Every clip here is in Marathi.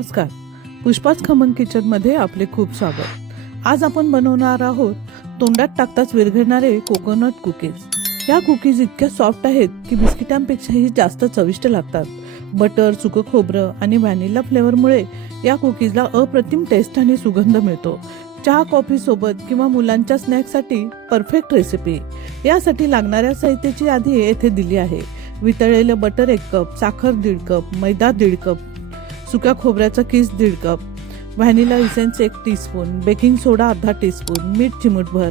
नमस्कार, पुष्पाच खमंग किचनमध्ये आपले खूप स्वागत। आज आपण बनवणार आहोत तोंडात टाकताच विरघळणारे कोकोनट कुकीज। या कुकीज इतक्या सॉफ्ट आहेत की बिस्किटांपेक्षाही जास्त चविष्ट लागतात। बटर, सुकं खोबरं आणि व्हॅनिला फ्लेवरमुळे या कुकीजला अप्रतिम टेस्ट आणि सुगंध मिळतो। चहा कॉफी सोबत किंवा मुलांच्या स्नॅक्ससाठी परफेक्ट रेसिपी। यासाठी लागणाऱ्या साहित्याची यादी येथे दिली आहे। वितळलेलं बटर 1 कप, साखर 1.5 कप, मैदा 1.5 कप, सुक्या खोबऱ्याचा किस 1.5 cup, vanilla essence 1 teaspoon, baking soda अर्धा टीस्पून, मीठ चिमूटभर,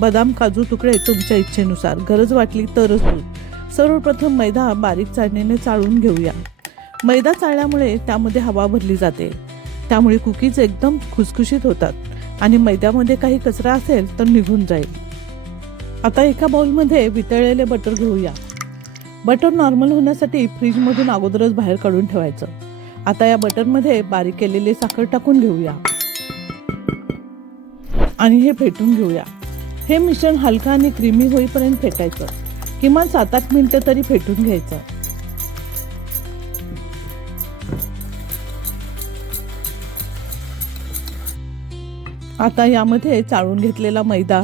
बदाम काजू तुकडे तुमच्या इच्छेनुसार, गरज वाटली तरच दूध। सर्वप्रथम मैदा बारीक चाळणीने चाळून घेऊया। मैदा चाळल्यामुळे त्यामध्ये हवा भरली जाते, त्यामुळे कुकीज एकदम खुसखुशीत होतात आणि मैद्यामध्ये काही कचरा असेल तर निघून जाईल। आता एका बाउलमध्ये वितळलेले बटर घेऊया। बटर नॉर्मल होण्यासाठी फ्रीजमधून अगोदरच बाहेर काढून ठेवायचं। आता या बटरमध्ये बारीक केलेली साखर टाकून घेऊया आणि हे फेटून घेऊया। हे मिश्रण हलका आणि क्रीमी होईपर्यंत फेटायचं। किमान 7-8 मिनिटं तरी फेटून घ्यायचं। आता यामध्ये चाळून घेतलेला मैदा,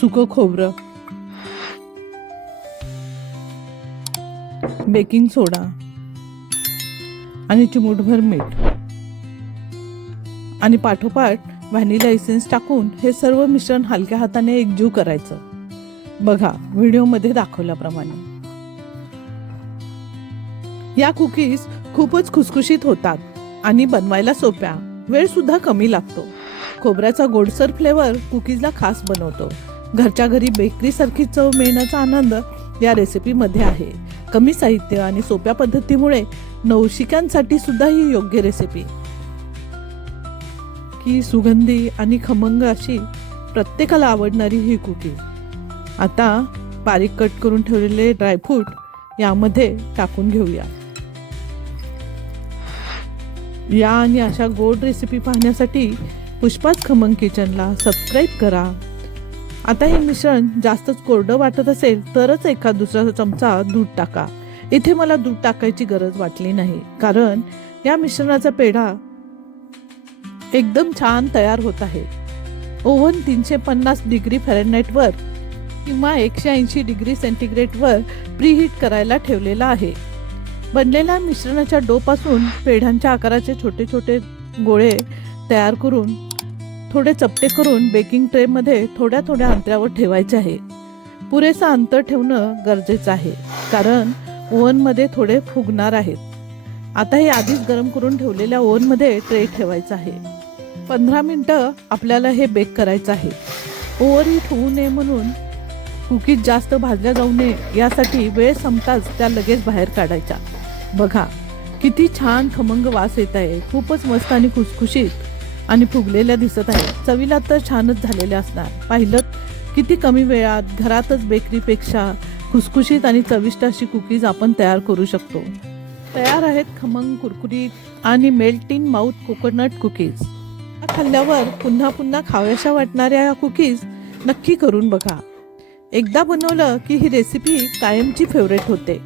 सुकं खोबरं, बेकिंग सोडा आणि चिमूटभर मीठ आणि पाठोपाठ व्हॅनिला इसेन्स टाकून हे सर्व मिश्रण हलक्या हाताने एकजीव करायचं। बघा व्हिडिओमध्ये दाखवल्याप्रमाणे। या कुकीज खूपच खुसखुशीत होतात आणि बनवायला सोप्या, वेळ सुद्धा कमी लागतो। खोबऱ्याचा गोडसर फ्लेवर कुकीजला खास बनवतो। घरच्या घरी बेकरी सारखी चव मिळण्याचा आनंद या रेसिपीमध्ये आहे। कमी साहित्य आणि सोप्या पद्धतीमुळे नवशिक्यांसाठी सुद्धा ही योग्य रेसिपी की सुगंधी आणि खमंग अशी प्रत्येकाला आवडणारी ही कुकीज। आता बारीक कट करून ठेवलेले ड्रायफ्रूट यामध्ये टाकून घेऊया। या आणि अशा गोड रेसिपी पाहण्यासाठी पुष्पाच खमंग किचनला सबस्क्राईब करा। आता हे मिश्रण जास्तच कोरडं वाटत असेल तरच एखाद दुसरा चमचा दूध टाका। इथे मला दूध टाकायची गरज वाटली नाही, कारण या मिश्रणाचा पेढा एकदम छान तयार होत आहे। ओव्हन 350 डिग्री फॅरेनहाइटवर किंवा 180 डिग्री सेंटीग्रेडवर प्रीहीट करायला ठेवलेला आहे। बनलेल्या मिश्रणाच्या डोपासून पेढ्यांच्या आकाराचे छोटे छोटे गोळे तयार करून थोडे चपटे करून बेकिंग ट्रेमध्ये थोड्या थोड्या अंतरावर ठेवायचे आहे। पुरेसा अंतर ठेवणं गरजेचं आहे, कारण ओव्हनमध्ये थोडे फुगणार आहेत। आता हे आधीच गरम करून ठेवलेल्या ओव्हनमध्ये ट्रे ठेवायचं आहे। 15 मिनिटं आपल्याला हे बेक करायचं आहे। ओव्हरहीट होऊ नये म्हणून कुकीज जास्त भाजल्या जाऊ नये यासाठी वेळ संपताच त्या लगेच बाहेर काढायच्या। बघा किती छान खमंग वास येत आहे। खूपच मस्त आणि खुसखुशीत आणि फुगलेल्या दिसत आहे। चवीला तर छानच झालेल्या असणार। पाहिलं किती कमी वेळात घरातच बेकरीपेक्षा खुसखुशीत आणि चविष्ट अशी कुकीज आपण तयार करू शकतो। तयार आहेत खमंग, कुरकुरीत आणि melt in mouth coconut cookies. खाल्ल्यावर पुन्हा पुन्हा खाव्याशा वाटणाऱ्या या कुकीज नक्की करून बघा। एकदा बनवलं की ही रेसिपी कायमची फेवरेट होते।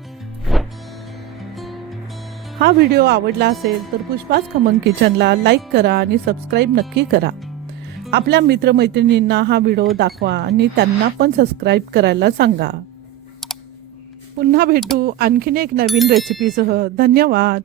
हा व्हिडिओ आवडला असेल तर पुष्पाच खमंग किचनला लाईक करा आणि सबस्क्राईब नक्की करा। आपल्या मित्रमैत्रिणींना हा व्हिडिओ दाखवा आणि त्यांना पण सबस्क्राईब करायला सांगा। पुन्हा भेटू आणखीन एक नवीन रेसिपीसह। धन्यवाद।